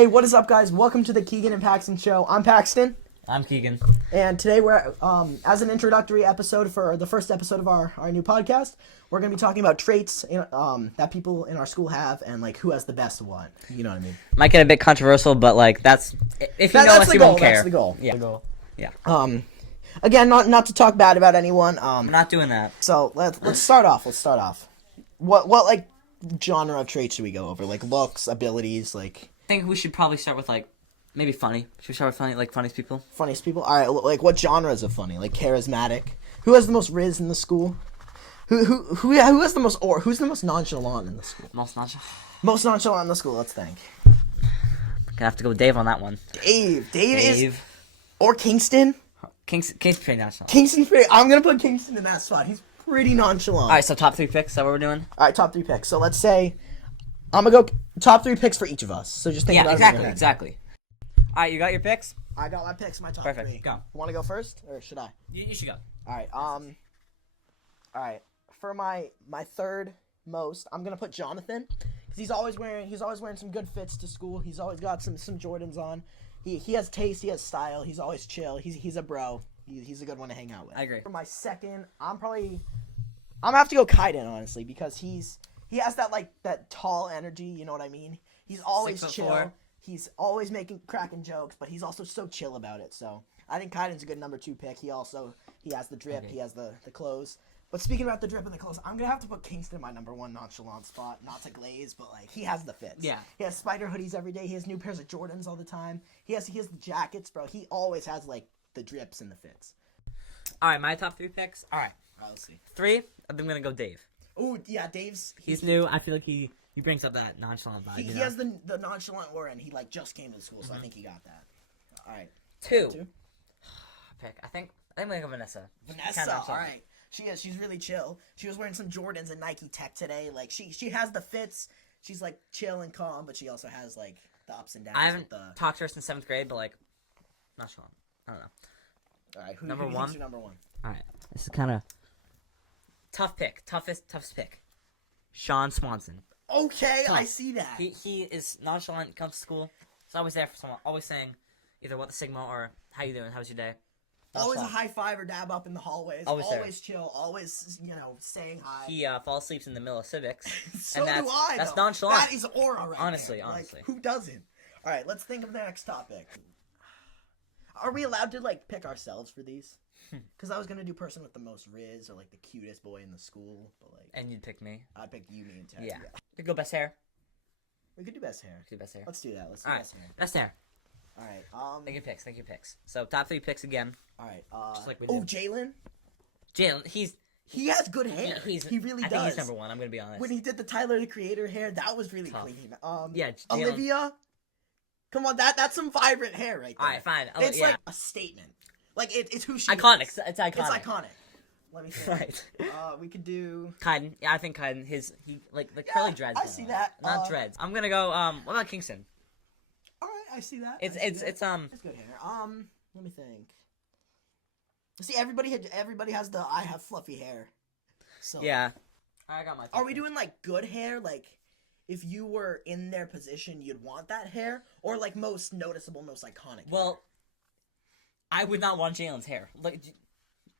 Hey, what is up, guys? Welcome to the Keegan and Paxton show. I'm Paxton, I'm Keegan. and today we're, as an introductory episode for the first episode of our new podcast, we're going to be talking about traits that people in our school have and, like, who has the best of what. You know what I mean? Might get a bit controversial, but, like, that's... If you know us, you won't care. That's the goal. Yeah. Yeah. Again, not to talk bad about anyone. I'm not doing that. So, let's start off. What, like, genre of traits should we go over? Like, looks, abilities, like... I think we should probably start with, like, maybe funny. Should we start with funny, like, funniest people? Funniest people? Alright, like, what genres of funny? Like, charismatic? Who has the most riz in the school? Who has the most, or who's the most nonchalant in the school? Most nonchalant? Most nonchalant in the school, let's think. Gonna have to go with Dave on that one. Dave is... Or Kingston? Kingston's pretty nonchalant. Kingston's pretty... I'm gonna put Kingston in that spot. He's pretty nonchalant. Alright, so top 3 picks, is that what we're doing? Alright, top 3 picks. So let's say... I'm gonna go top 3 picks for each of us. So just think about it. Yeah, exactly. Alright, you got your picks? I got my picks, my top Perfect. 3. Go. Want to go first? Or should I? You should go. Alright, Alright. For my third most, I'm gonna put Jonathan. Because he's always wearing some good fits to school. He's always got some Jordans on. He has taste, he has style, he's always chill. He's a bro. He's a good one to hang out with. I agree. For my second, I'm gonna have to go Kaiden, honestly, because he has that tall energy, you know what I mean? He's always chill. 6'4". He's always cracking jokes, but he's also so chill about it. So I think Kaiden's a good number 2 pick. He has the drip, he has the clothes. But speaking about the drip and the clothes, I'm gonna have to put Kingston in my number 1 nonchalant spot. Not to glaze, but like he has the fits. Yeah. He has spider hoodies every day. He has new pairs of Jordans all the time. He has the jackets, bro. He always has like the drips and the fits. Alright, my top 3 picks. Alright, Let's see. 3, I'm gonna go Dave. Oh yeah, Dave's. He's new. I feel like he brings up that nonchalant vibe. He has the nonchalant aura, and he like just came to school, so I think he got that. All right. 2. Pick. I think I'm gonna go Vanessa. Vanessa. All right. She's really chill. She was wearing some Jordans and Nike Tech today. Like she has the fits. She's like chill and calm, but she also has like the ups and downs. I haven't talked to her since 7th grade, but like nonchalant. I don't know. All right. Who number you 1? think's your number 1? All right. This is kind of tough pick. Toughest pick. Sean Swanson. Okay, Tough. I see that. He is nonchalant. Comes to school. He's always there for someone. Always saying either what the Sigma or how you doing, how's your day. Always a high five or dab up in the hallways. Always chill. Always saying hi. He falls asleep in the middle of civics. So and do I. That's though. nonchalant. That is aura right Honestly. Like, who doesn't? All right, let's think of the next topic. Are we allowed to like pick ourselves for these? Because I was gonna do person with the most riz or like the cutest boy in the school, but like. And you'd pick me. I picked you, me, and Ted. Yeah. We could go best hair. We could do best hair. Let's do that. Let's do best hair. Best hair. All right. Think your picks. So top 3 picks again. All right. Just like we did. Jalen. Jalen, he has good hair. He really does. I think he's number 1. I'm gonna be honest. When he did the Tyler the Creator hair, that was really clean. Yeah. Jalen. Olivia. Come on, that's some vibrant hair right there. All right, fine. It's like a statement. Like it's who she iconic. is. It's iconic. It's iconic. Let me think. Right. We could do Kaiden. Yeah, I think Kaiden. He like the curly dreads. I see that. Not dreads. I'm gonna go. What about Kingston? All right, I see that. It's It's good hair. Let me think. See, everybody has the I have fluffy hair. So yeah. I got my. Are we doing like good hair? Like, if you were in their position, you'd want that hair, or like most noticeable, most iconic. Well, hair? I would not want Jalen's hair. Like,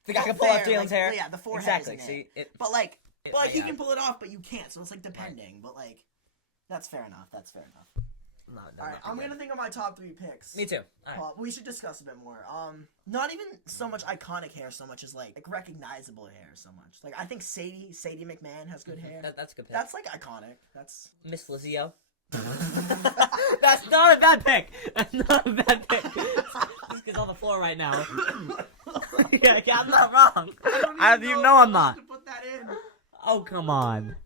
think I Oh, can pull off Jalen's hair? Yeah, the forehead. Exactly. Isn't See, but like, he yeah. can pull it off, but you can't. So it's like depending. But like, that's fair enough. No, All right, I'm gonna think of my top 3 picks. Me too. All right. We should discuss a bit more. Not even so much iconic hair, so much as like recognizable hair, so much. Like I think Sadie McMahon has good hair. That's a good pick. That's like iconic. That's Miss Lizio. That's not a bad pick. That's not a bad pick. This kid's on the floor right now. Yeah, I'm not wrong. You know I'm not. To put that in. Oh, come on.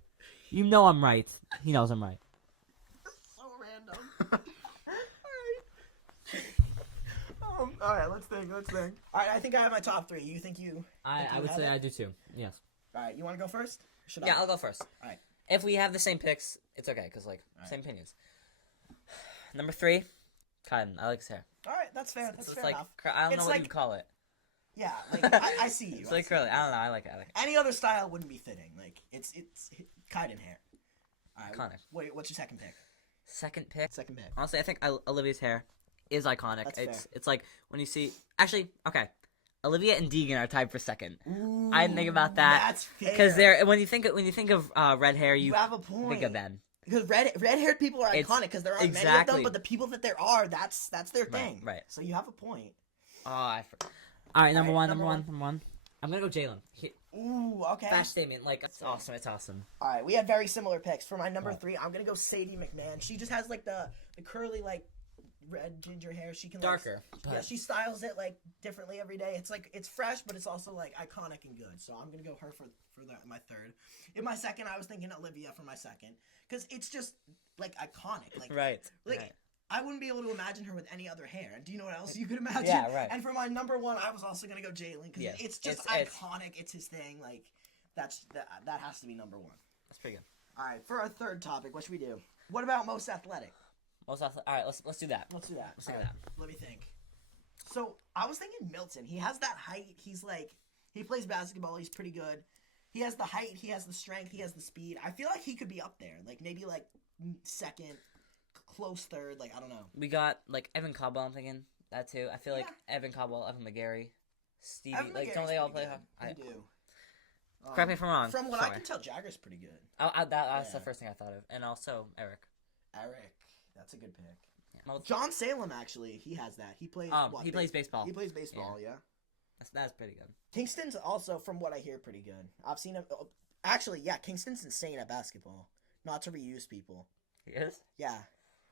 You know I'm right. He knows I'm right. So random. All right, let's think. All right, I think I have my top 3. You think you? I would say I do too. Yes. All right, you want to go first? Should I? Yeah, I'll go first. All right. If we have the same picks, it's okay, because, like, same opinions. Number 3, Kaiden. I like his hair. All right, that's fair. That's fair enough. I don't know what you'd call it. Yeah, like, I see you. It's like curly. I don't know. I like it. Any other style wouldn't be fitting. Like, it's Kaiden hair. All right, Connor. wait, what's your second pick? Second pick. Second pick. Honestly, I think Olivia's hair is iconic. That's it's fair. it's like when you see. Actually, okay. Olivia and Deegan are tied for second. Ooh, I didn't think about that. That's fair. Because they're when you think of red hair, you have a point. think of them. Because red-haired people are iconic because there aren't many of them, but the people that there are, that's their thing. Right. So you have a point. Oh, all right, number one. I'm gonna go Jalen. Ooh, okay. Fast statement, like it's awesome. It's awesome. All right, we have very similar picks. For my number 3, I'm gonna go Sadie McMahon. She just has like the curly like red ginger hair. She can Darker. Yeah, she styles it like differently every day. It's like it's fresh, but it's also like iconic and good. So I'm gonna go her for my third. In my second, I was thinking Olivia for my second because it's just like iconic. Like right. I wouldn't be able to imagine her with any other hair. Do you know what else you could imagine? Yeah, right. And for my number 1, I was also gonna go Jalen because it's just iconic. It's his thing. Like that has to be number 1. That's pretty good. All right, for our third topic, what should we do? What about most athletic? All right, let's do that. Let's do that. Let's do that. Let me think. So I was thinking Milton. He has that height. He's like he plays basketball. He's pretty good. He has the height. He has the strength. He has the speed. I feel like he could be up there. Like maybe like second, close third. Like I don't know. We got like Evan Caldwell. I'm thinking that too. I feel like Evan Caldwell, Evan McGarry, Stevie. Evan like McGarry's don't they all play? They do. Correct me if I'm wrong. From what I can tell, Jagger's pretty good. That's the first thing I thought of, and also Eric. That's a good pick. Yeah. John Salem actually, he has that. He plays. He plays baseball. He plays baseball. Yeah. That's pretty good. Kingston's also, from what I hear, pretty good. I've seen him. Actually, yeah, Kingston's insane at basketball. Not to reuse people. He is? Yeah.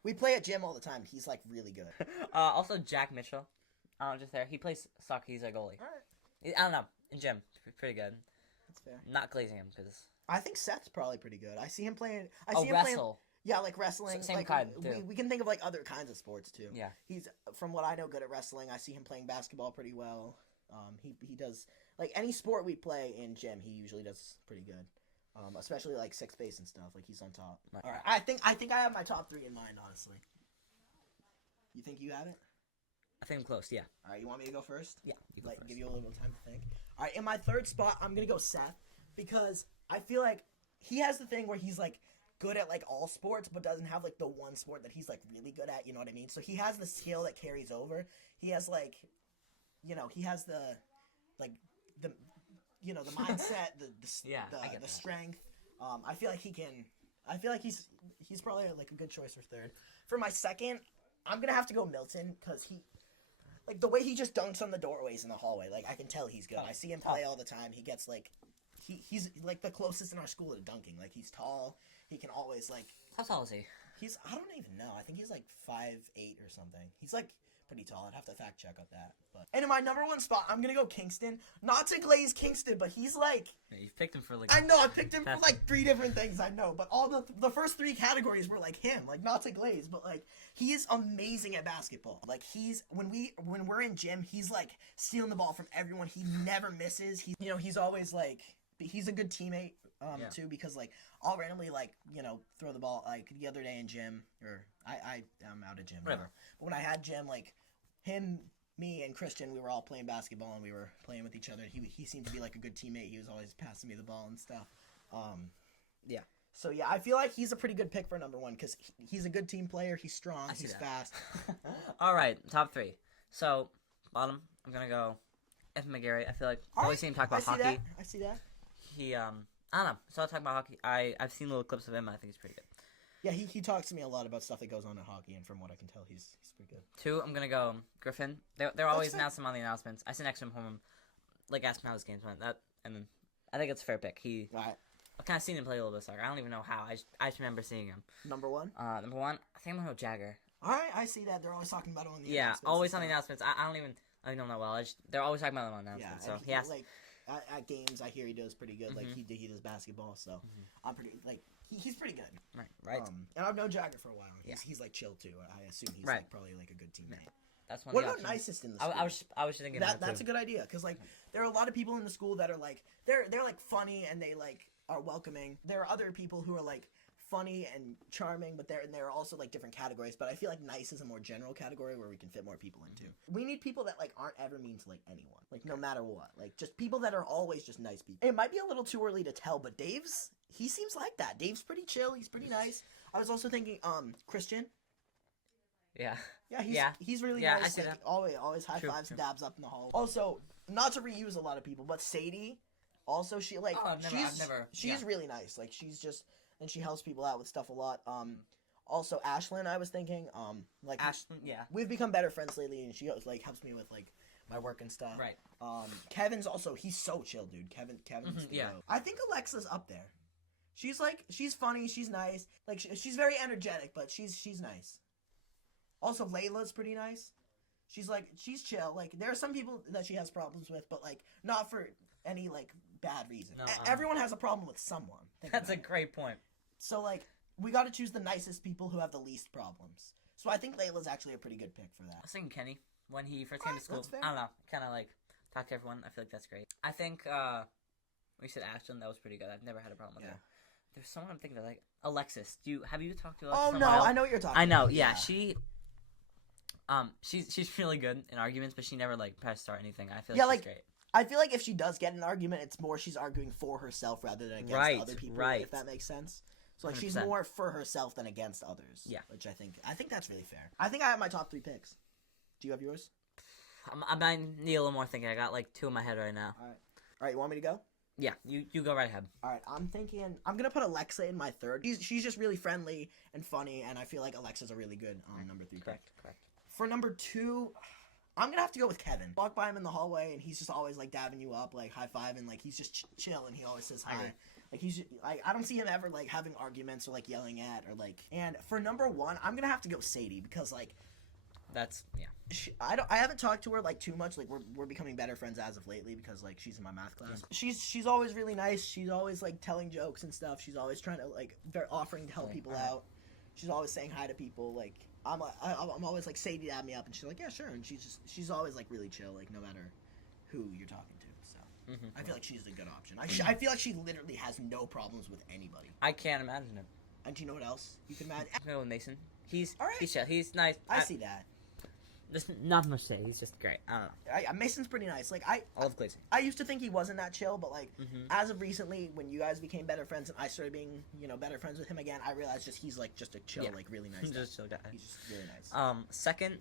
We play at gym all the time. He's, like, really good. Also, Jack Mitchell. Just there. He plays soccer. He's a goalie. All right. I don't know. In gym. Pretty good. That's fair. Not glazing him, because... I think Seth's probably pretty good. I see him playing... wrestle. Yeah, like wrestling. Same like, kind, too. We can think of, like, other kinds of sports, too. Yeah. He's, from what I know, good at wrestling. I see him playing basketball pretty well. He does... Like, any sport we play in gym, he usually does pretty good. Especially, like, sixth base and stuff. Like, he's on top. Right. All right. I think I have my top 3 in mind, honestly. You think you have it? I think I'm close, yeah. All right, you want me to go first? Yeah, you go first. Give you a little time to think. All right, in my third spot, I'm going to go Seth because I feel like he has the thing where he's, like, good at, like, all sports but doesn't have, like, the one sport that he's, like, really good at, you know what I mean? So he has the skill that carries over. He has, like, you know, he has the, like, the mindset, the strength. I feel like he's probably, like, a good choice for third. For my second, I'm going to have to go Milton because like, the way he just dunks on the doorways in the hallway, like, I can tell he's good. I see him play all the time. He gets, like, he's, like, the closest in our school to dunking. Like, he's tall. He can always, like... How tall is he? I don't even know. I think he's, like, 5'8" or something. He's, like, pretty tall. I'd have to fact check on that. And in my number 1 spot, I'm going to go Kingston. Not to glaze Kingston, but he's, like... Yeah, you've picked him for, like... I know. I picked him for, like, 3 different things, I know. But all the first 3 categories were, like, him. Like, not to glaze, but, like... He is amazing at basketball. Like, when we're in gym, he's, like, stealing the ball from everyone. He never misses. He's always, like, he's a good teammate, too, because, like, I'll randomly, like, throw the ball, like, the other day in gym, or I'm out of gym, whatever. But when I had gym, like, him, me, and Christian, we were all playing basketball, and we were playing with each other. He seemed to be, like, a good teammate. He was always passing me the ball and stuff. Yeah. So, yeah, I feel like he's a pretty good pick for number 1 because he's a good team player. He's strong. He's fast. All right, top 3. So, bottom, I'm going to go Evan McGarry. I feel like I always see him talk about hockey. I see that. He, I don't know. So I'll talk about hockey. I've seen little clips of him. I think he's pretty good. Yeah, he talks to me a lot about stuff that goes on in hockey, and from what I can tell, he's pretty good. 2, I'm going to go Griffin. They're always announcing him on the announcements. I sit next to him home, like, ask him how his games went. And then I think it's a fair pick. Right. I've kind of seen him play a little bit of soccer. I don't even know how. I just remember seeing him. Number 1? Number 1, I think I'm going to go Jagger. All right, I see that. They're always talking about it on the announcements. Yeah, always on the announcements. I don't know him that well. They're always talking about him on announcements. Yeah, so he has... like, at games, I hear he does pretty good. Like, he does basketball, so I'm pretty, like, he's pretty good. Right. And I've known Jagger for a while. He's like, chill, too. I assume he's, like, probably, like, a good teammate. That's one what of the about options. nicest in the school? I was thinking that's a good idea, because, like, there are a lot of people in the school that are, like, they're like, funny, and they, like, are welcoming. There are other people who are, like, funny and charming, but there are also, like, different categories. But I feel like nice is a more general category where we can fit more people into. We need people that, like, aren't ever mean to, like, anyone. Like, no matter what. Like, just people that are always just nice people. It might be a little too early to tell, but he seems like that. Dave's pretty chill. He's pretty nice. I was also thinking Christian. Yeah. Yeah, he's really Yeah, I nice. see Like, that. always high True, fives, true. dabs up in the hall. Also, not to reuse a lot of people, but Sadie, also she like Oh, I've never. she's really nice. Like she's just and she helps people out with stuff a lot. Also Ashlyn, I was thinking like Ashton, yeah. we've become better friends lately, and she like helps me with like my work and stuff. Right. Kevin's also he's so chill, dude. Kevin's the yeah. goat. I think Alexa's up there. She's funny, she's nice. Like she's very energetic, but she's nice. Also, Layla's pretty nice. She's chill. Like there are some people that she has problems with, but like not for any like bad reason. No, Everyone has a problem with someone. That's a great point. So like we got to choose the nicest people who have the least problems. So I think Layla's actually a pretty good pick for I that. was thinking Kenny when he first came to school. That's fair. I don't know, kind of like talk to everyone. I feel like that's great. I think we said Ashton. That was pretty good. I've never had a problem with her. There's someone I'm thinking of, like Alexis. Have you talked to Alexis? Oh no, I know what you're talking. I know. About. Yeah, she's really good in arguments, but she never like press start anything. I feel like she's great. I feel like if she does get an argument, it's more she's arguing for herself rather than against other people. Right. If that makes sense. So like 100%. She's more for herself than against others. Yeah. Which I think that's really fair. I think I have my top 3 picks. Do you have yours? I might need a little more thinking. I got like 2 in my head right now. All right. You want me to go? Yeah, you go right ahead. All right, I'm gonna put Alexa in my third. She's just really friendly and funny, and I feel like Alexa's a really good number 3 Correct. For number 2, I'm gonna have to go with Kevin. Walk by him in the hallway, and he's just always like dabbing you up, like high fiving, like he's just chill, and he always says hi. Like he's like I don't see him ever like having arguments or like yelling at or like. And for number 1, I'm gonna have to go Sadie because like. That's I haven't talked to her like too much. Like we're becoming better friends as of lately because like she's in my math class. Yeah. She's always really nice. She's always like telling jokes and stuff. She's always trying to like offering to help people out. She's always saying hi to people. Like I'm always like Sadie dab me up, and she's like yeah sure, and she's always like really chill, like no matter who you're talking to. So I feel like she's a good option. I feel like she literally has no problems with anybody. I can't imagine it. And do you know what else you can imagine? I'm gonna go with Mason. He's all right. He's chill. He's nice. I see that. There's not much to say. He's just great. I don't know. Mason's pretty nice. Like I love Glacier. I used to think he wasn't that chill, but like as of recently, when you guys became better friends and I started being better friends with him again, I realized he's like just a chill, like really nice. Just chill guy. He's just really nice. Second,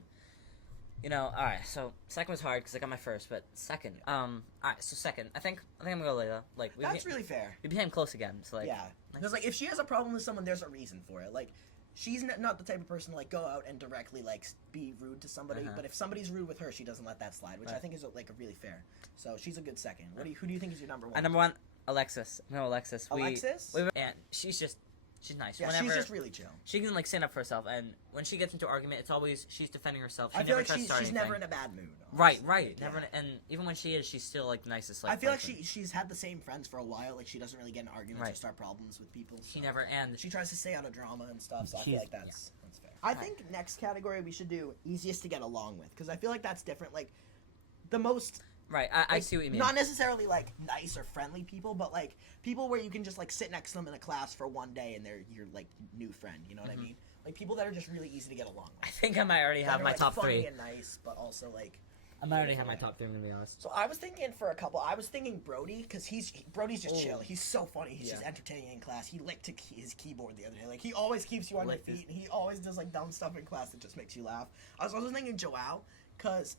all right. So second was hard because I got my first, but second, all right. So second, I think I'm gonna go Layla. Like that's really fair. We became close again. So like yeah, because like if she has a problem with someone, there's a reason for it. Like. She's not the type of person to like go out and directly like be rude to somebody, but if somebody's rude with her, she doesn't let that slide, which I think is like a really fair. So she's a good second. Who do you think is your number 1? Number 1, Alexis. No, Alexis. Alexis? And she's nice. Yeah, she's just really chill. She can like stand up for herself, and when she gets into argument, it's always she's defending herself. I feel like she's never in a bad mood. Honestly. Right. Never. And even when she is, she's still like the nicest. Like, I feel like she's had the same friends for a while. Like she doesn't really get in arguments or start problems with people. So. She never and she tries to stay out of drama and stuff. So I feel like that's fair. I think next category we should do easiest to get along with because I feel like that's different. Like the most. Right, I see what you mean. Not necessarily like nice or friendly people, but like people where you can just like sit next to them in a class for one day and they're your like new friend. You know what I mean? Like people that are just really easy to get along with. I think I might already have my top 3. Funny and nice, but also like. I might already have my top 3. I'm gonna be honest. So I was thinking for a couple. I was thinking Brody because Brody's just chill. He's so funny. He's just entertaining in class. He licked his keyboard the other day. Like he always keeps you on your feet, and he always does like dumb stuff in class that just makes you laugh. I was also thinking Joao because.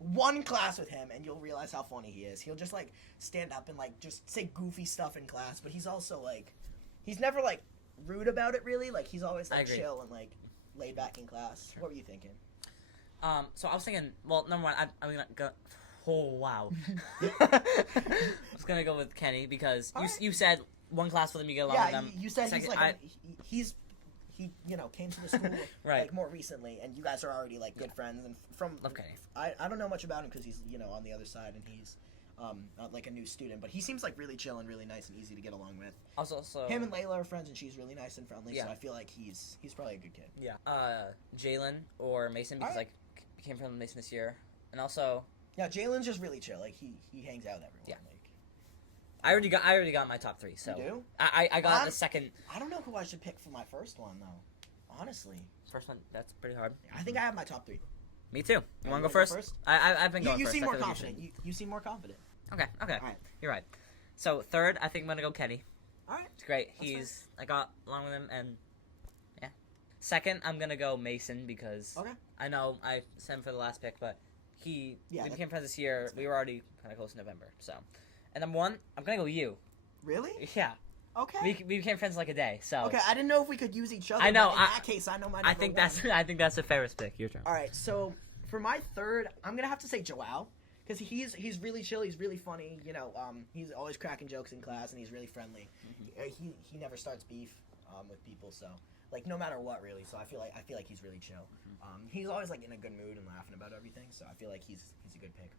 One class with him and you'll realize how funny he is. He'll just like stand up and like just say goofy stuff in class, but he's also like he's never like rude about it really. Like he's always like chill and like laid back in class. Sure. What were you thinking? So I was thinking, well, number 1, I'm gonna go. Oh wow! I was gonna go with Kenny because you said one class with him you get along with them. You said he's like he came to the school like more recently, and you guys are already like good friends. And from love Kenny. I don't know much about him because he's on the other side and he's not like a new student, but he seems like really chill and really nice and easy to get along with. Also, him and Layla are friends, and she's really nice and friendly. So I feel like he's probably a good kid. Yeah. Jalen or Mason because like came from Mason this year, and also Jalen's just really chill. Like he hangs out with everyone. Yeah. Like, I already got my top 3. So you do? I got the second. I don't know who I should pick for my first one though. Honestly, first one that's pretty hard. I think I have my top 3. Me too. You want to go first? I've been going you first. You seem more confident. You seem more confident. Okay. All right. You're right. So third, I think I'm gonna go Kenny. All right. It's great. I got along with him, and Second, I'm gonna go Mason because Okay. I know I sent him for the last pick, but we became friends this year. that's We were already kind of close in November, so. And number 1, I'm gonna go you. Really? Yeah. Okay. We became friends in like a day, so. Okay, I didn't know if we could use each other. I know, But in that case, I know my number I think one. I think that's the fairest pick. Your turn. All right, so for my third, I'm gonna have to say Joao, because he's really chill. He's really funny. You know, he's always cracking jokes in class, and he's really friendly. He never starts beef with people, so like no matter what, really. So I feel like he's really chill. He's always like in a good mood and laughing about everything. So I feel like he's a good pick.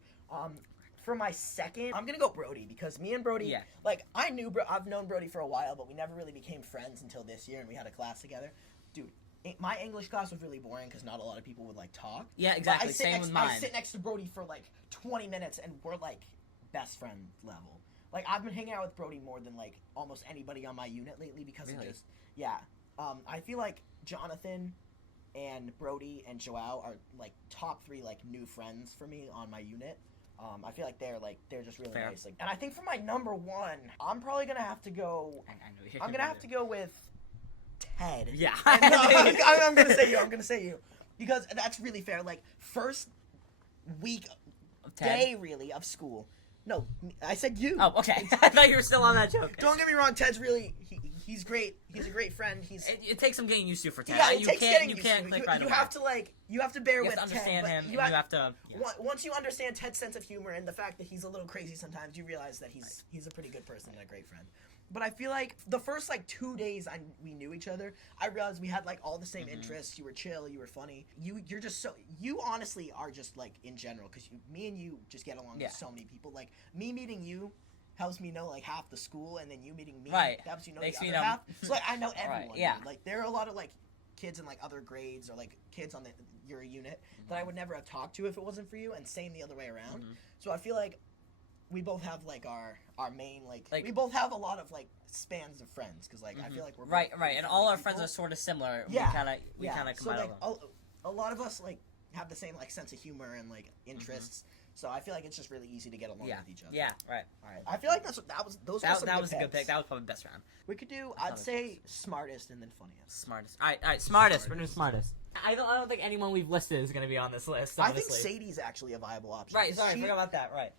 For my second, I'm gonna go Brody, because me and Brody, like I've known Brody for a while, but we never really became friends until this year, and we had a class together. Dude, my English class was really boring because not a lot of people would like talk. Yeah, exactly. Same with mine. I sit next to Brody for like 20 minutes, and we're like best friend level. Like I've been hanging out with Brody more than like almost anybody on my unit lately because of just I feel like Jonathan and Brody and Joao are like top 3 like new friends for me on my unit. I feel like they're just really nice. Like, and I think for my number 1, I'm probably gonna have to go. I'm gonna have to go with Ted. Yeah. I'm gonna say you. I'm gonna say you because that's really fair. Like first week day really of school. No, I said you. Oh, okay. I thought you were still on that joke. Don't get me wrong. Ted's really he's great. He's a great friend. It takes some getting used to for Ted. Yeah, it takes getting used to. You have to bear with Ted. Understand him. You have to. Once you understand Ted's sense of humor and the fact that he's a little crazy sometimes, you realize that he's a pretty good person and a great friend. But I feel like the first like 2 days we knew each other, I realized we had like all the same interests. You were chill. You were funny. You're just so. You honestly are just like in general because me and you just get along with so many people. Like me meeting you helps me know like half the school, and then you meeting me helps you know the other half. So like I know everyone. Right, yeah. Dude. Like there are a lot of like kids in like other grades or like kids on your unit that I would never have talked to if it wasn't for you, and same the other way around. So I feel like we both have like our main like we both have a lot of like spans of friends because like I feel like we're right, and all our friends are sort of similar. Yeah, we kind of combine so like a lot of us like have the same like sense of humor and like interests. So I feel like it's just really easy to get along with each other. Yeah, right. All right. I feel like that was a good pick. That was probably the best round. We could do I'd say smartest and then funniest. Smartest. All right, smartest. We're doing smartest. I don't think anyone we've listed is going to be on this list. Honestly. I think Sadie's actually a viable option. Right. Sorry, I forgot about that. Right.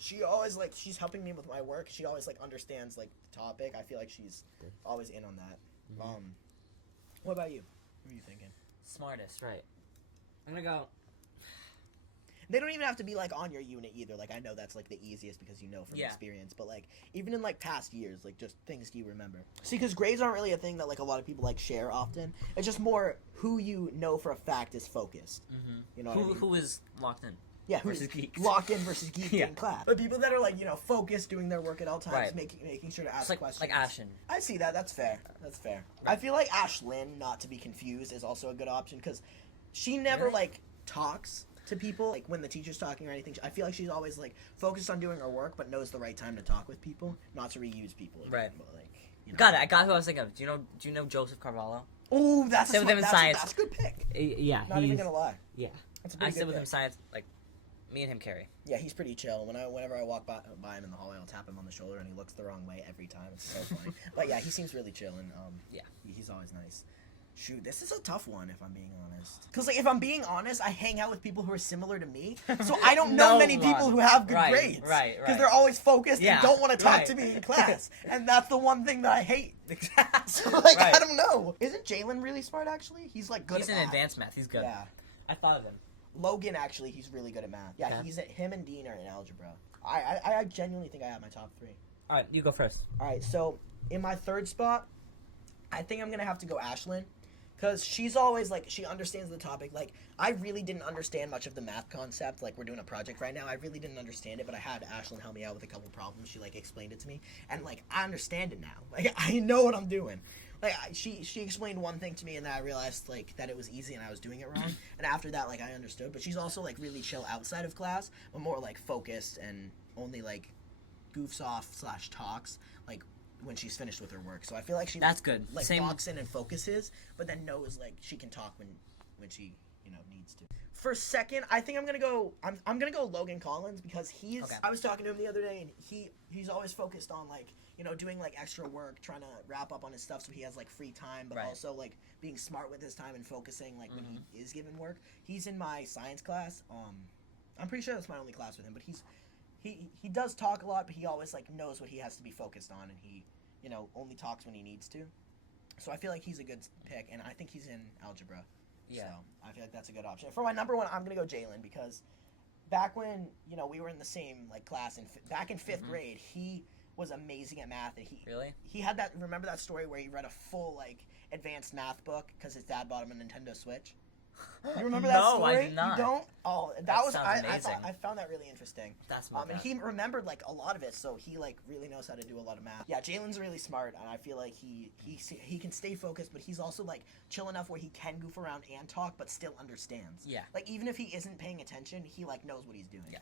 She always like she's helping me with my work. She always like understands like the topic. I feel like she's always in on that. What about you? What are you thinking? Smartest, right? I'm gonna go. They don't even have to be like on your unit either. Like I know that's like the easiest because you know from experience. But like even in like past years, like just things you remember. See, because grades aren't really a thing that like a lot of people like share often. It's just more who you know for a fact is focused. You know what I mean? Who is locked in? Yeah, who's locked in versus geeked in class. But people that are like, you know, focused, doing their work at all times, making sure to ask questions. Like Ashen. I see that. That's fair. That's fair. Right. I feel like Ashlyn, not to be confused, is also a good option because she never like talks to people like when the teacher's talking or anything. I feel like she's always like focused on doing her work, but knows the right time to talk with people, not to reuse people. Right. But, like, you know. Got it. I got who I was thinking of. Do you know Joseph Carvalho? Oh, that's a good pick. Yeah. Not even gonna lie. Yeah. That's a pretty I good sit with pick. him science like. Me and him carry. Yeah, he's pretty chill. Whenever I walk by him in the hallway, I'll tap him on the shoulder, and he looks the wrong way every time. It's so funny. But yeah, he seems really chill, and he's always nice. Shoot, this is a tough one if I'm being honest. Because like if I'm being honest, I hang out with people who are similar to me, so I don't know many people who have good grades. Right. Because they're always focused and don't want to talk to me in class, and that's the one thing that I hate. So like I don't know. Isn't Jalen really smart actually? He's like good. He's at in math. Advanced math. He's good. Yeah. I thought of him. Logan, actually, he's really good at math. Yeah, him and Dean are in algebra. I genuinely think I have my top 3. All right, you go first. All right, so in my third spot, I think I'm going to have to go Ashlyn. Because she's always, like, she understands the topic. Like, I really didn't understand much of the math concept. Like, we're doing a project right now. I really didn't understand it, but I had Ashlyn help me out with a couple problems. She, like, explained it to me. And, like, I understand it now. Like, I know what I'm doing. Like, she explained one thing to me, and then I realized, like, that it was easy and I was doing it wrong. And after that, like, I understood. But she's also, like, really chill outside of class, but more, like, focused and only, like, goofs off / talks, like, when she's finished with her work. So I feel like she that's good. Like, locks in and focuses, but then knows, like, she can talk when she, needs to. For second, I think I'm gonna go Logan Collins because he's. Okay. I was talking to him the other day, and he's always focused on like doing like extra work, trying to wrap up on his stuff so he has like free time, but also like being smart with his time and focusing like when he is given work. He's in my science class. I'm pretty sure that's my only class with him, but he does talk a lot, but he always like knows what he has to be focused on, and he only talks when he needs to. So I feel like he's a good pick, and I think he's in algebra. Yeah. So I feel like that's a good option. For my number one, I'm gonna go Jalen because back when we were in the same like class back in fifth grade, he was amazing at math, and he had that. Remember that story where he read a full like advanced math book because his dad bought him a Nintendo Switch? You remember that story? No, I did not. You don't? Oh, that was amazing. I found that really interesting. That's and he remembered like a lot of it, so he like really knows how to do a lot of math. Yeah, Jalen's really smart, and I feel like he can stay focused, but he's also like chill enough where he can goof around and talk, but still understands. Yeah. Like even if he isn't paying attention, he like knows what he's doing. Yeah.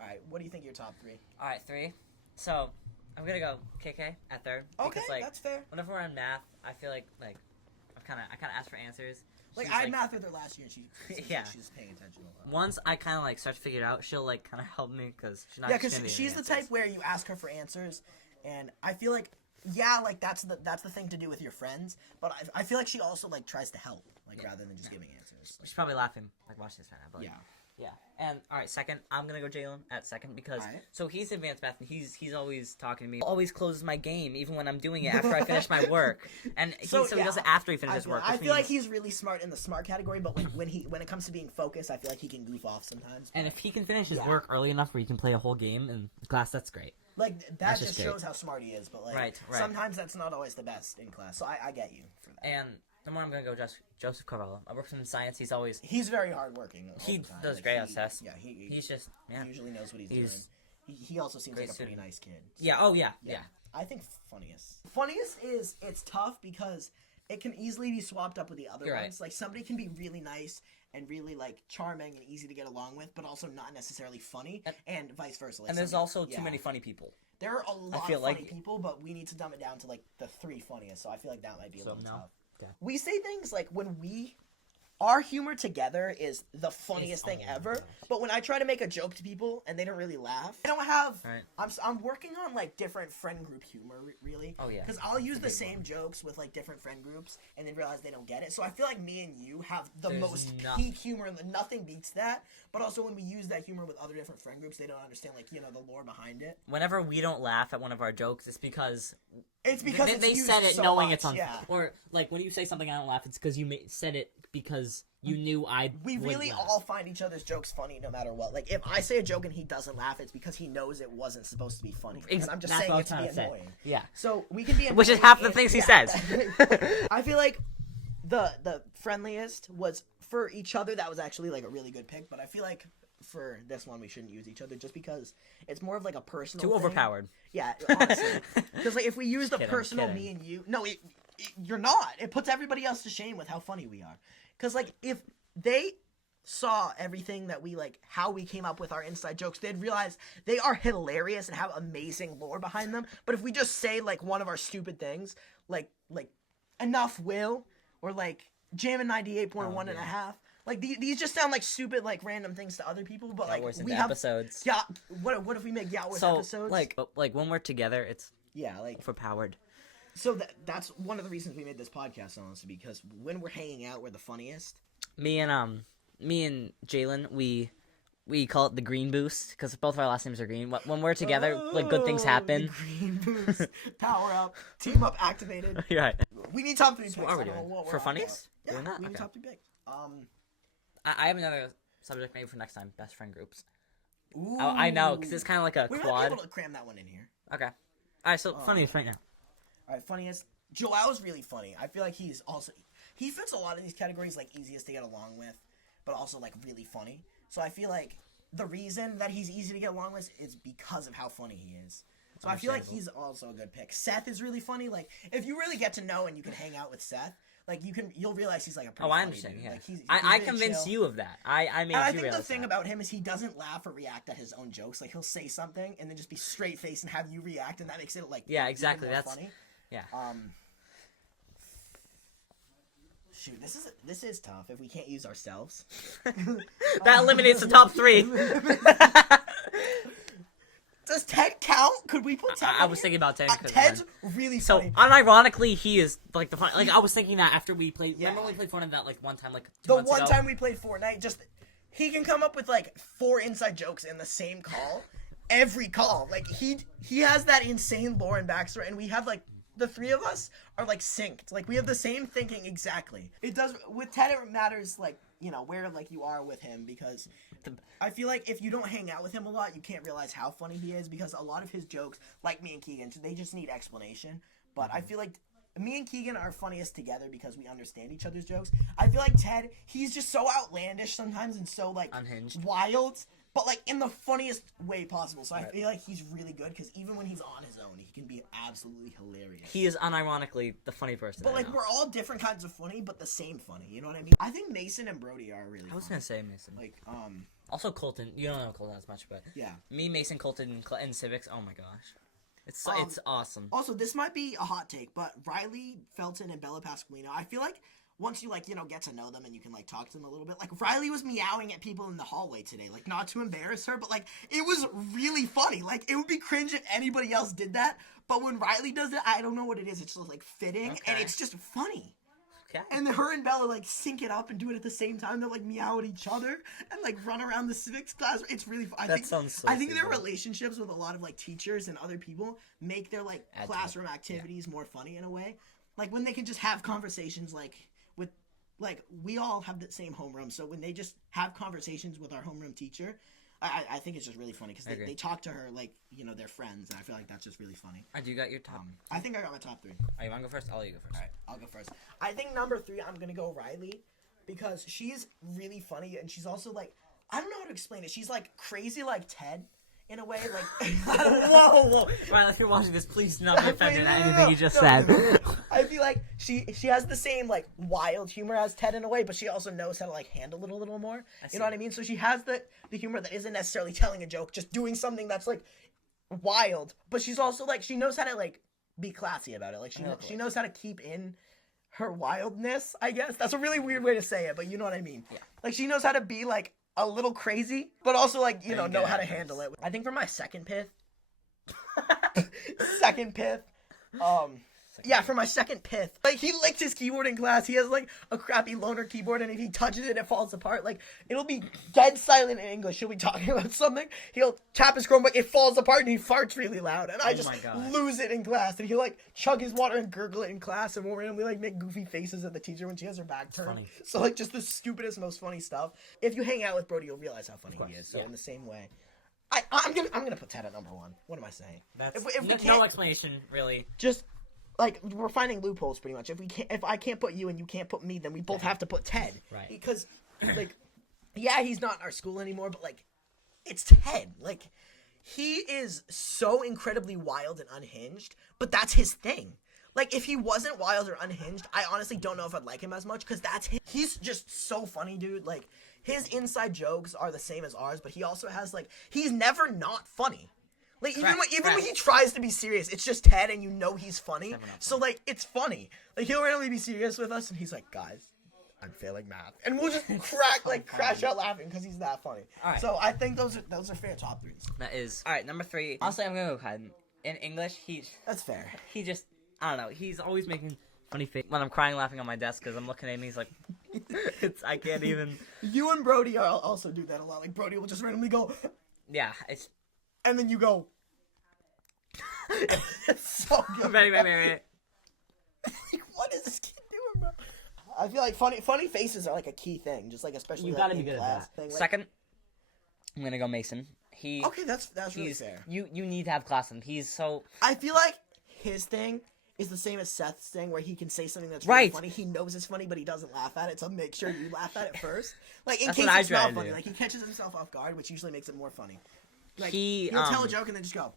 All right, what do you think your top three? All right, 3. So I'm gonna go KK at 3rd. Okay, because, like, that's fair. Whenever we're in math, I feel like I kind of ask for answers. Like, I had math with her last year, and she's paying attention a lot. Once I kind of, like, start to figure it out, she'll, like, kind of help me, because she's not Yeah, because she's the type where you ask her for answers, and I feel like, like, that's the thing to do with your friends, but I feel like she also, like, tries to help, like, rather than just giving answers. She's probably laughing, like, watching this right now, but, like, yeah. Yeah. And, all right, 2nd, I'm going to go Jalen at 2nd because, so he's advanced math, and he's always talking to me. He always closes my game, even when I'm doing it after I finish my work. And he does it after he finishes work. I feel like he's really smart in the smart category, but when it comes to being focused, I feel like he can goof off sometimes. And if he can finish his work early enough where he can play a whole game in class, that's great. Like, that just shows how smart he is, but, like, sometimes that's not always the best in class, so I get you for that. And number 1, I'm going to go Joseph Carvalho. I work with him in science. He's very hardworking. He does great on tests. Yeah, he's just, he usually knows what he's doing. He also seems like a pretty nice kid. Yeah, oh, yeah. I think funniest. Funniest it's tough because it can easily be swapped up with the other ones. Right. Like, somebody can be really nice and really, like, charming and easy to get along with, but also not necessarily funny, and vice versa. Like, and there's also too many funny people. There are a lot of funny people, but we need to dumb it down to, like, the 3 funniest, so I feel like that might be a little tough. Okay. We say things like our humor together is the funniest thing ever, but when I try to make a joke to people and they don't really laugh, I don't have. Right. I'm working on like different friend group humor, really. Oh yeah. Because I'll use the same jokes with like different friend groups and then realize they don't get it. So I feel like me and you have the most peak humor. Nothing beats that. But also when we use that humor with other different friend groups, they don't understand like the lore behind it. Whenever we don't laugh at one of our jokes, it's because they said it so knowing much, it's on. Or like when you say something I don't laugh, it's because you said it because you knew We really all find each other's jokes funny no matter what. Like if I say a joke and he doesn't laugh, it's because he knows it wasn't supposed to be funny. And I'm just saying it to be annoying. Yeah. So we can be annoying. Which is half the things he says. I feel like the friendliest was for each other. That was actually like a really good pick. But I feel like for this one we shouldn't use each other just because it's more of like a personal Too thing. Overpowered. Yeah, honestly. Because like if we use the personal me and you, no, you're not. It puts everybody else to shame with how funny we are. Because like if they saw everything that we like, how we came up with our inside jokes, they'd realize they are hilarious and have amazing lore behind them. But if we just say like one of our stupid things, like enough will or like jamming 98.1 and a half. Like these just sound like stupid, like random things to other people, but like we have episodes. Yeah, what if we make Yacht with episodes? Like when we're together, it's like overpowered. So that's one of the reasons we made this podcast, honestly, because when we're hanging out, we're the funniest. Me and Jalen, we call it the green boost because both of our last names are green. When we're together, like good things happen. The green boost, power up, team up, activated. Right. We need top 3 picks. What are we doing for funniest? Yeah, we need top 3 picks. I have another subject maybe for next time. Best friend groups. Ooh. I know, because it's kind of like a we quad. might be able to cram that one in here. Okay. All right, so funniest right now. All right, funniest. Joel's really funny. I feel like he fits a lot of these categories, like easiest to get along with, but also like really funny. So I feel like the reason that he's easy to get along with is because of how funny he is. So I feel like he's also a good pick. Seth is really funny. Like if you really get to know and you can hang out with Seth, like you'll realize he's like a pretty funny understand. dude. Yeah. Like, he's I really convinced chill. you of that. I made I you think the thing that. about him is he doesn't laugh or react at his own jokes. Like he'll say something and then just be straight face and have you react, and that makes it like exactly. Even more That's funny. Yeah. shoot, this is tough if we can't use ourselves. That eliminates the top 3. Does Ted count? Could we put Ted? I was thinking about Ted. Ted's really so funny. unironically, he is like the fun. Like I was thinking that after we played. Yeah. Remember we played Fortnite that like one time, like 2 months ago? The one time we played Fortnite, just he can come up with like 4 inside jokes in the same call, every call. Like he has that insane lore and backstory, and we have like the 3 of us are like synced. Like we have the same thinking exactly. It does with Ted. It matters like where like you are with him because. I feel like if you don't hang out with him a lot, you can't realize how funny he is because a lot of his jokes, like me and Keegan, they just need explanation. But I feel like me and Keegan are funniest together because we understand each other's jokes. I feel like Ted, he's just so outlandish sometimes and so like unhinged, wild, but like in the funniest way possible. So I feel like he's really good because even when he's on his own, he can be absolutely hilarious. He is unironically the funny person. But like know. we're all different kinds of funny, but the same funny. You know what I mean? I think Mason and Brody are really. I was gonna say Mason. Like Also Colton. You don't know Colton as much, but yeah. Me, Mason, Colton, and Civics. Oh my gosh, it's awesome. Also, this might be a hot take, but Riley Felton and Bella Pasqualino, I feel like once you get to know them and you can like talk to them a little bit, like Riley was meowing at people in the hallway today, like not to embarrass her, but like it was really funny. Like it would be cringe if anybody else did that, but when Riley does it, I don't know what it is. It's just like fitting and it's just funny. Okay. And her and Bella like sync it up and do it at the same time. They'll like meow at each other and like run around the civics class. It's really fun. I think their relationships with a lot of like teachers and other people make their like classroom activities more funny in a way. Like when they can just have conversations like with like we all have the same homeroom. So when they just have conversations with our homeroom teacher, I think it's just really funny because they talk to her like they're friends, and I feel like that's just really funny. You got your top. I think I got my top 3. You want to go first? I'll let you go first. All right, I'll go first. I think number 3, I'm gonna go Riley because she's really funny, and she's also like I don't know how to explain it. She's like crazy like Ted. In a way, like whoa! Right, if you're watching this, please do not be offended at anything you just said. I feel like she has the same like wild humor as Ted in a way, but she also knows how to like handle it a little more. You know what I mean? So she has the humor that isn't necessarily telling a joke, just doing something that's like wild, but she's also like she knows how to like be classy about it. Like she knows how to keep in her wildness. I guess that's a really weird way to say it, but you know what I mean. Yeah. Like she knows how to be like a little crazy, but also like know how to handle it. I think for my second pith, for my second pith, like he licked his keyboard in class. He has like a crappy loaner keyboard, and if he touches it, it falls apart. Like it'll be dead silent in English. He'll be talking about something. He'll tap his Chromebook, it falls apart, and he farts really loud, and I just lose it in class. And he'll like chug his water and gurgle it in class, and we'll randomly like make goofy faces at the teacher when she has her back turned. Funny. So like just the stupidest, most funny stuff. If you hang out with Brody, you'll realize how funny he is. So in the same way. I'm gonna put Ted at number 1. What am I saying? That's if no explanation really. Just like we're finding loopholes pretty much. If I can't put you and you can't put me, then we both have to put Ted. Right. Because like he's not in our school anymore, but like it's Ted. Like he is so incredibly wild and unhinged, but that's his thing. Like if he wasn't wild or unhinged, I honestly don't know if I'd like him as much because that's him. He's just so funny, dude. Like his inside jokes are the same as ours, but he also has like he's never not funny. Like even when he tries to be serious, it's just Ted, and he's funny. So like it's funny. Like he'll randomly be serious with us, and he's like, "Guys, I'm failing math," and we'll just crash out laughing because he's that funny. Right. So I think those are fair top 3s. That is all right. Number 3. Honestly, I'm gonna go ahead. In English, that's fair. He just I don't know. He's always making funny face when I'm crying laughing on my desk because I'm looking at him. He's like, I can't even. You and Brody also do that a lot. Like Brody will just randomly go. Yeah, it's. And then you go. It's so good. Ready. Like, what is this kid doing, bro? I feel like funny faces are like a key thing, just like especially. You like, gotta in be good class. at that. Second, I'm gonna go Mason. Okay, that's really fair. You need to have class with him. He's so. I feel like his thing is the same as Seth's thing, where he can say something that's really funny. He knows it's funny, but he doesn't laugh at it. So make sure you laugh at it first, like in case it's not funny. Like he catches himself off guard, which usually makes it more funny. Like he'll tell a joke and then just go.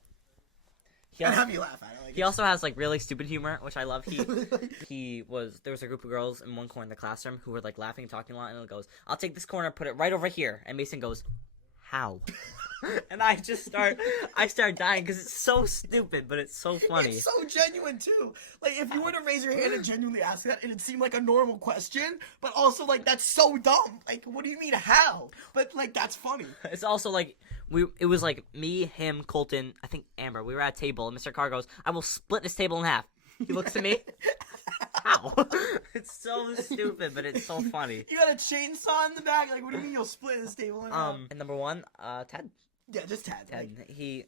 And have you laugh at it. Like, he also has like really stupid humor, which I love. There was a group of girls in one corner of the classroom who were like laughing and talking a lot, and it goes, "I'll take this corner, put it right over here," and Mason goes, how? And I start dying because it's so stupid, but it's so funny. It's so genuine too. Like if you were to raise your hand and genuinely ask that, it'd seem like a normal question, but also like that's so dumb. Like, what do you mean how? But like that's funny. It's also like it was like me, him, Colton, I think Amber. We were at a table, and Mr. Carr goes, "I will split this table in half." He looks at me. How? It's so stupid, but it's so funny. You got a chainsaw in the back. Like, what do you mean you'll split this table in half? And number one, Ted. Yeah, just Ted. Ted. Like, He,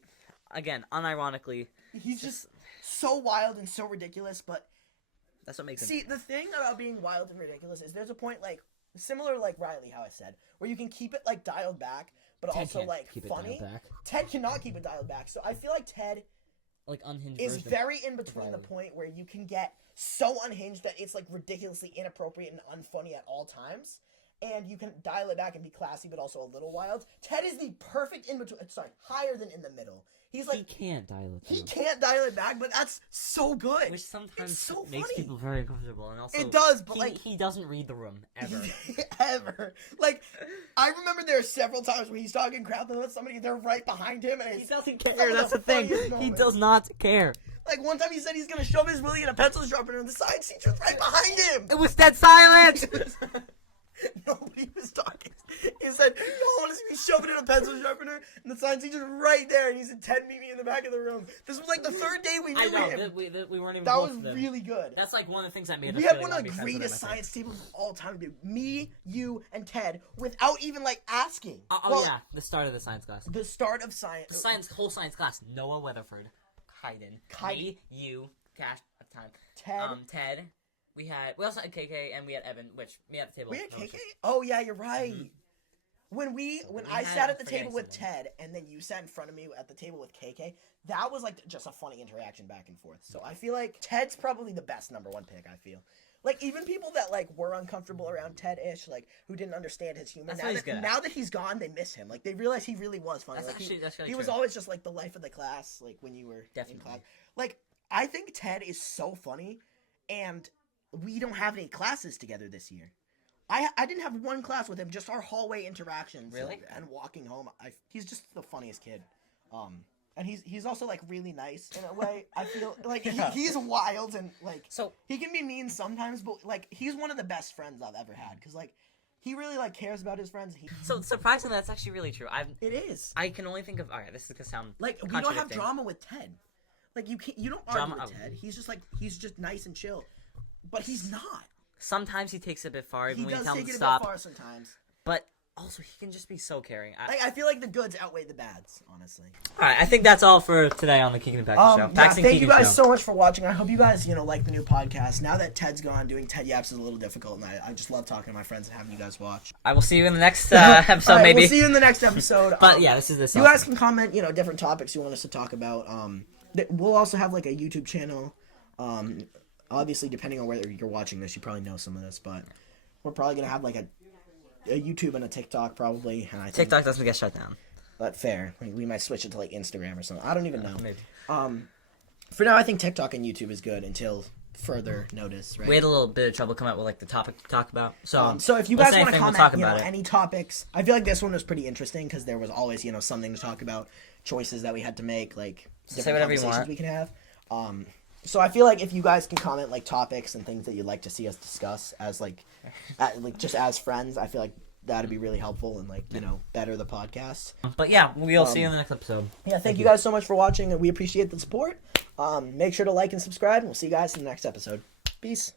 again, unironically, he's just so wild and so ridiculous, but that's what makes him. see, the thing about being wild and ridiculous is there's a point like similar like Riley, how I said, where you can keep it like dialed back, but Ted also can't like keep it funny. dialed back. Ted cannot keep it dialed back, so I feel like Ted Like unhinged is version. very in between the Riley. point where you can get so unhinged that it's like ridiculously inappropriate and unfunny at all times, and you can dial it back and be classy but also a little wild. Ted is the perfect in between. Sorry, higher than in the middle. He's like He can't dial it. he down. can't dial it back, but that's so good. Which sometimes It's so makes funny. people very uncomfortable, and also It does, but like he doesn't read the room ever. ever. Like I remember there are several times where he's talking crap and somebody they're right behind him, and He it's doesn't some care. of That's the the thing. funniest He moments. does not care. Like one time he said he's gonna shove his willy in a pencil sharpener, and the science teacher's right behind him. It was dead silent. Nobody was talking. He said, "No, one is me shoving in a pencil sharpener," and the science teacher's right there, and he said, "Ted, meet me in the back of the room." This was like the third day we I knew know him. that we weren't even. That close was to them. really good. That's like one of the things that made us. We had really one wanna of the be friends with greatest them, I think. science tables of all time, dude. Me, you, and Ted, without even like asking. Oh Well, yeah, the start of the science class. the start of science. The whole science class. Noah Weatherford, Kaiden, me, you, Cash at the time, Ted. Ted. We also had KK and we had Evan, which me at the table. We had no, KK. Oh yeah, you're right. When we I had- sat at the I'm forgetting table with something. Ted, and then you sat in front of me at the table with KK, that was like just a funny interaction back and forth. So I feel like Ted's probably the best number one pick. I feel like even people that like were uncomfortable around Ted-ish, like who didn't understand his humor. That's what he's good at. Now that he's gone, they miss him. Like they realize he really was funny. That's Like, actually that's really he was true. always just like the life of the class. Like when you were in class. Like I think Ted is so funny, and we don't have any classes together this year. I didn't have one class with him, just our hallway interactions. Really? And walking home. He's just the funniest kid. And he's also like really nice in a way. I feel like he's wild and like So he can be mean sometimes, but like he's one of the best friends I've ever had because like he really like cares about his friends. so surprisingly, that's actually really true. It is I can only think of. Alright, this is gonna sound like we don't have contradicting. drama with Ted. Like you don't argue with Ted. He's just nice and chill, but he's not. Sometimes he takes it a bit far, even He when you does tell him take to it a stop. bit far sometimes. But also, he can just be so caring. I feel like the goods outweigh the bads, honestly. All right, I think that's all for today on the Keegan and Paxton show. Yeah, Paxton thank Keegan you guys show. so much for watching. I hope you guys, like the new podcast. Now that Ted's gone, doing Ted Yaps is a little difficult, and I just love talking to my friends and having you guys watch. I will see you in the next episode, All right, maybe. We'll see you in the next episode. But yeah, this is this. You guys can comment, different topics you want us to talk about. We'll also have like a YouTube channel. Obviously, depending on whether you're watching this, you probably know some of this, but we're probably gonna have like a YouTube and a TikTok probably. And I think TikTok doesn't get shut down. But fair. Like, we might switch it to like Instagram or something. I don't even know. Maybe. For now, I think TikTok and YouTube is good until further notice. Right. We had a little bit of trouble coming up with like the topic to talk about. So if you we'll guys say want to anything, we'll comment, talk about it. any topics, I feel like this one was pretty interesting because there was always, something to talk about, choices that we had to make, like different whatever you conversations want. we can have. So I feel like if you guys can comment like topics and things that you'd like to see us discuss as just as friends, I feel like that'd be really helpful and better the podcast. But yeah, we'll see you in the next episode. Yeah, thank you guys so much for watching, and we appreciate the support. Make sure to like and subscribe, and we'll see you guys in the next episode. Peace.